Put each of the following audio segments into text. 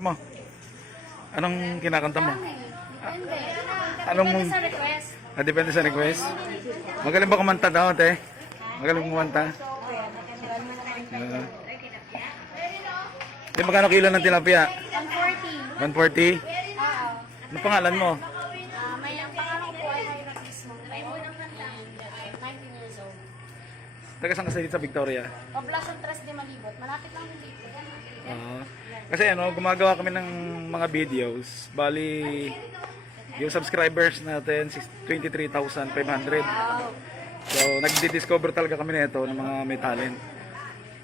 Mo? Anong kinakanta mo? Depende. Anong Depende sa request. depende sa request? Magaling ba kumanta daw, te? Magaling kumanta? Di magkano kilo ng tilapia? 140? 140. Oo. Ano pangalan mo? May ang pangalan ko po ay Hyra Tismo. May unang kanta. 19 years old. Taga saan ka sa Victoria? Poblacion Tres de Malibot. Malapit lang dito. Kasi gumagawa kami ng mga videos. Bali, yung subscribers natin is 23,500. So, nagdi-discover talaga kami nito ng mga may talent.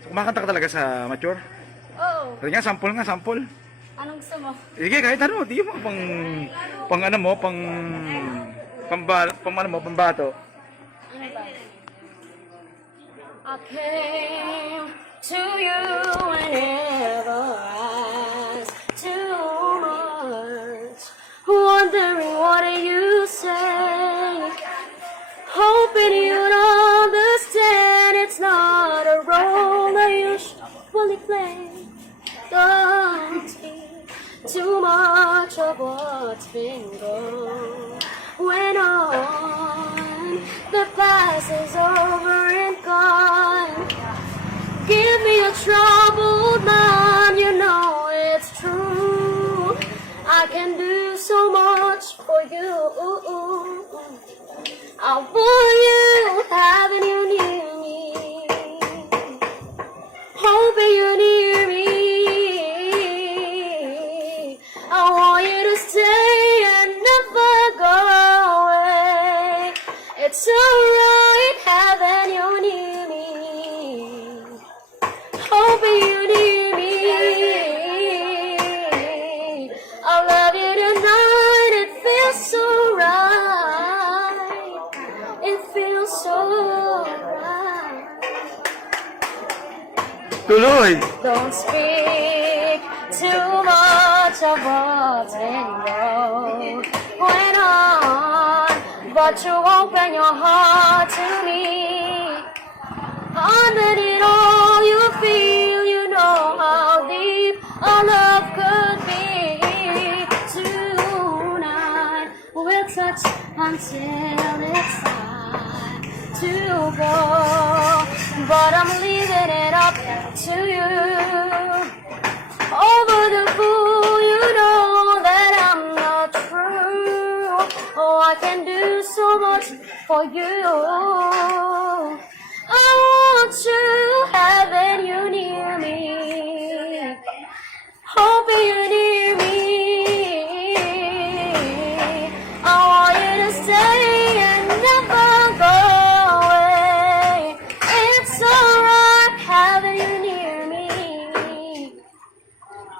So, kumakanta ka talaga sa mature? Oo. Kasi nga, sample nga, sample. Anong gusto mo? Sige, kahit ano, di mo pang ano mo, pang ano mo, pambato. Ano ba? I came to you whenever I was too much, wondering what you say, hoping you'd understand it's not a role I usually play. Don't speak too much of what's been going on. The past is over and gone. Give me a troubled mind, you know it's true. I can do so much for you. I want you, having you near me, hoping you're near me. I want you to stay and never go away. It's alright having you near me, hoping you near me. I love you tonight, it feels so right. It feels so right. Tuloy! Don't speak too much of what's been going on, but you open your heart to me. Underneath all you feel, you know how deep our love could be. Tonight we'll touch until it's time to go, but I'm leaving it up to you. Over the fool, you know that I'm not true. Oh, I can do so much for you. I want you, having you near me, hoping you're near me. I want you to stay and never go away. It's alright having you near me,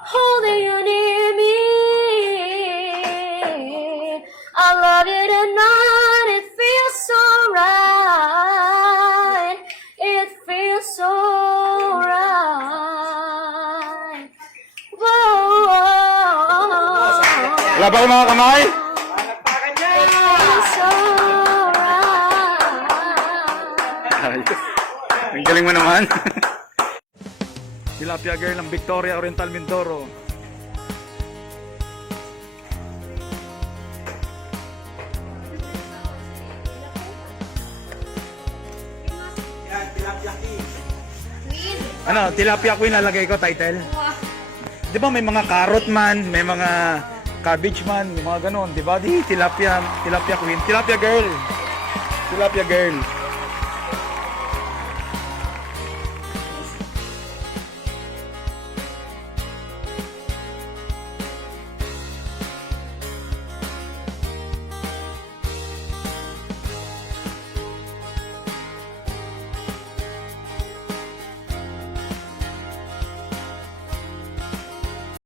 holding you near me. I love you tonight, it feels so right. It feels so right. Whoa. Wala ba kayo mga kamay? It feels so right. Ayos. Ang galing mo naman. Tilapia girl ng Victoria Oriental Mindoro. Ano, tilapia queen lalagay ko title? Di ba may mga carrot man, may mga cabbage man, may mga ganon, di ba? Di, tilapia queen, tilapia girl. Tilapia girl.